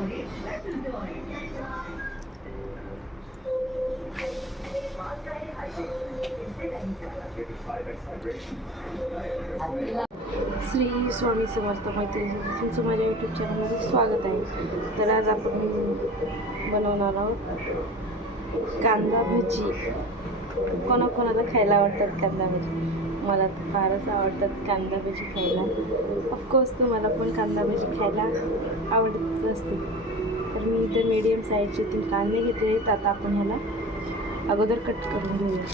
श्री स्वामी समर्थ मैत्रिणी, तुमचं माझ्या यूट्यूब चॅनलमध्ये स्वागत आहे. तर आज आपण बनवणार आहोत कांदा भजी. कोणाकोणाला खायला आवडतात कांदा भजी? मला तर फारच आवडतात कांदा भजी खायला. ऑफकोर्स तुम्हाला पण कांदा भजी खायला आवडत असते. तर मी इथे मीडियम साईजचे 3 कांदे घेतले आहेत. आता आपण ह्याला अगोदर कट करून घेऊया.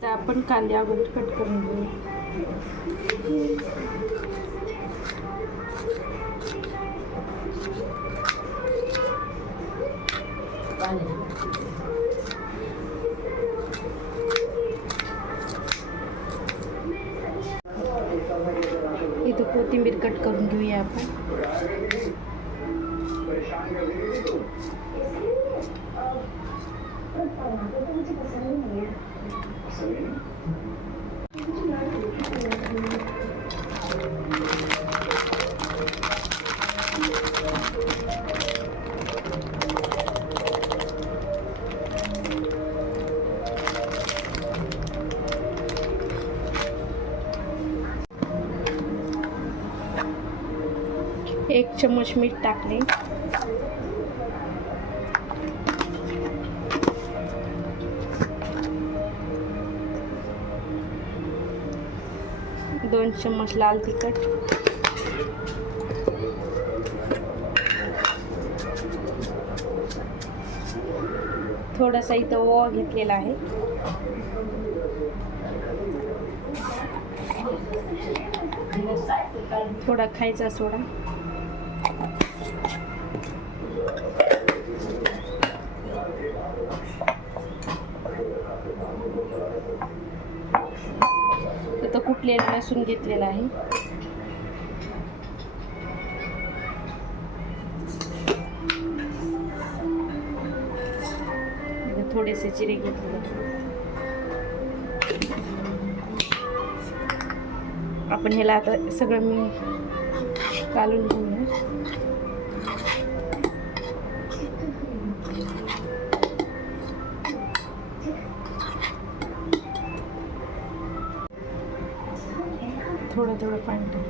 तर आपण कांदे अगोदर कट करून घेऊया. इथं कोथिंबीर कट करून घेऊया आपण. एक चम्मच मीठ टाकले. दोन चम्मच लाल तिखट, थोडासा इथं ओवा घेतलेला आहे. थोडा खायचा सोडा, इथं कुटलेला लसूण घेतलेला आहे. थोडेसे जिरे घेतले. आपण ह्याला आता सगळं मी कालून घेऊया. थोडं थोडं पाणी टाक.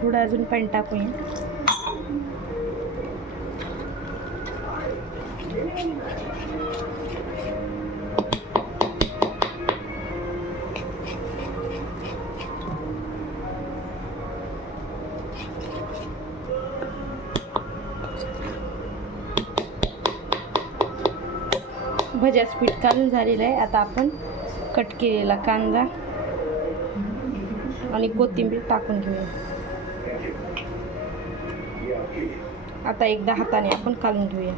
थोडं अजून पाणी टाकूया. भज्याचं पीठ काढून झालेलं आहे. आता आपण कट केलेला कांदा आणि कोथिंबीर टाकून घेऊया. आता एकदा हाताने आपण काढून घेऊया.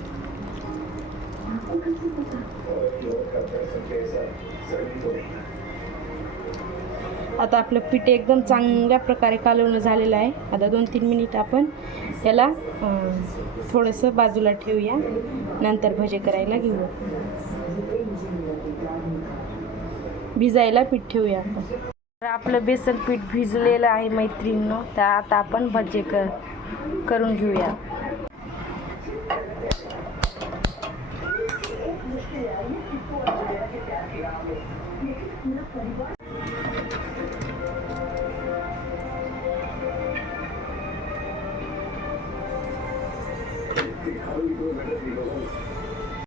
आता आपलं पीठ एकदम चांगल्या प्रकारे कालवणं झालेलं आहे. आता 2-3 मिनिट आपण त्याला थोडंसं बाजूला ठेवूया. नंतर भजे करायला घेऊ. भिजायला पीठ ठेवूया आपण. तर आपलं बेसन पीठ भिजलेलं आहे मैत्रिणींनो. तर आता आपण भजे करून घेऊया.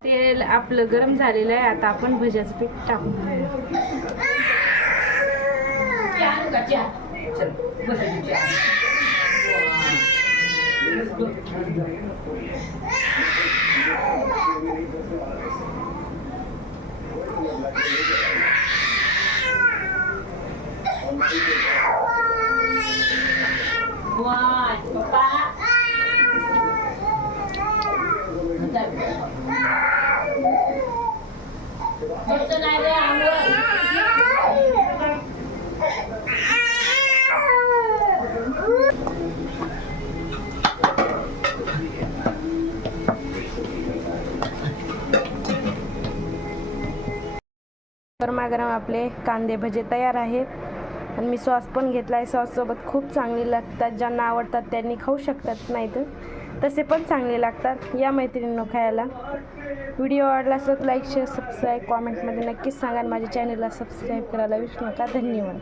तेल आपलं गरम झालेलं आहे. आता आपण भज्याचं पीठ टाकून घेऊया. गरमागरम आपले कांदे भजे तयार आहेत आणि मी सॉस पण घेतला आहे. सॉससोबत खूप चांगले लागतात. ज्यांना आवडतात त्यांनी खाऊ शकतात, नाही तर तसे पण चांगले लागतात. या मैत्रिणींनो खायला. व्हिडिओ आवडला असेल लाईक शेअर सबस्क्राईब कॉमेंटमध्ये नक्कीच सांगा आणि माझ्या चॅनलला सबस्क्राईब करायला विसरू नका. धन्यवाद.